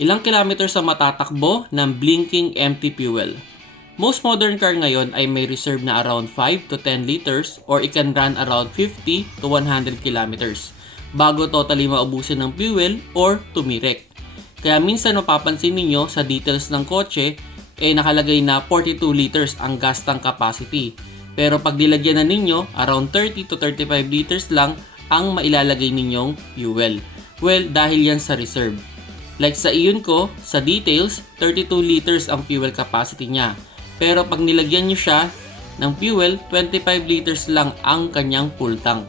Ilang kilometers ang matatakbo ng blinking empty fuel? Most modern car ngayon ay may reserve na around 5 to 10 liters or it can run around 50 to 100 kilometers bago totally maubusin ng fuel or tumirek. Kaya minsan mapapansin ninyo sa details ng kotse nakalagay na 42 liters ang gas tank capacity. Pero pag nilagyan na ninyo, around 30 to 35 liters lang ang mailalagay ninyong fuel. Well, dahil yan sa reserve. Like sa iyon ko, sa details, 32 liters ang fuel capacity niya. Pero pag nilagyan nyo siya ng fuel, 25 liters lang ang kanyang full tank.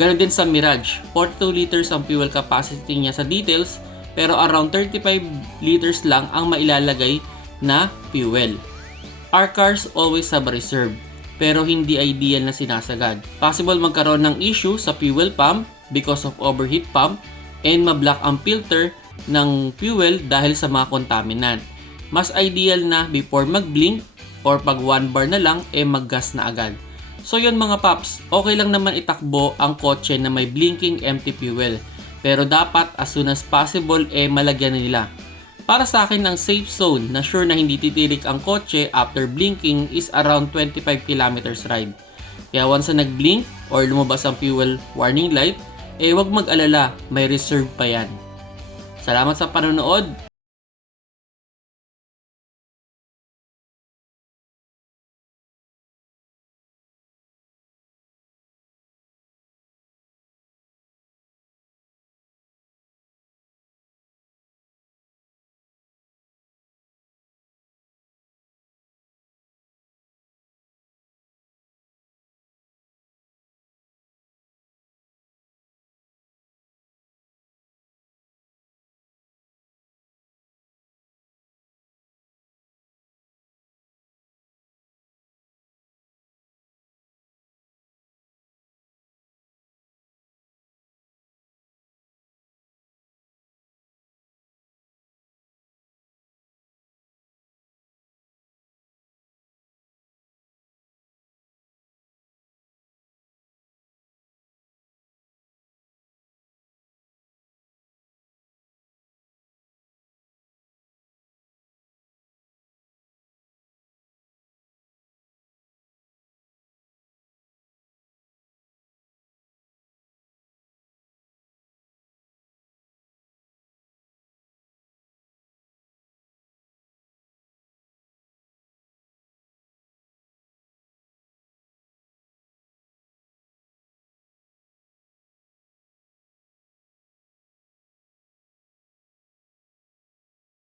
Ganon din sa Mirage, 42 liters ang fuel capacity niya sa details, pero around 35 liters lang ang mailalagay na fuel. Our cars always have a reserve, pero hindi ideal na sinasagad. Possible magkaroon ng issue sa fuel pump because of overheat pump and mablock ang filter ng fuel dahil sa mga contaminant. Mas ideal na before mag-blink or pag 1 bar na lang mag-gas na agad. So yun mga paps, okay lang naman itakbo ang kotse na may blinking empty fuel. Pero dapat as soon as possible malagyan na nila. Para sa akin ang safe zone na sure na hindi titirik ang kotse after blinking is around 25 kilometers ride. Kaya once na nag-blink or lumabas ang fuel warning light, wag mag-alala, may reserve pa yan. Salamat sa panonood.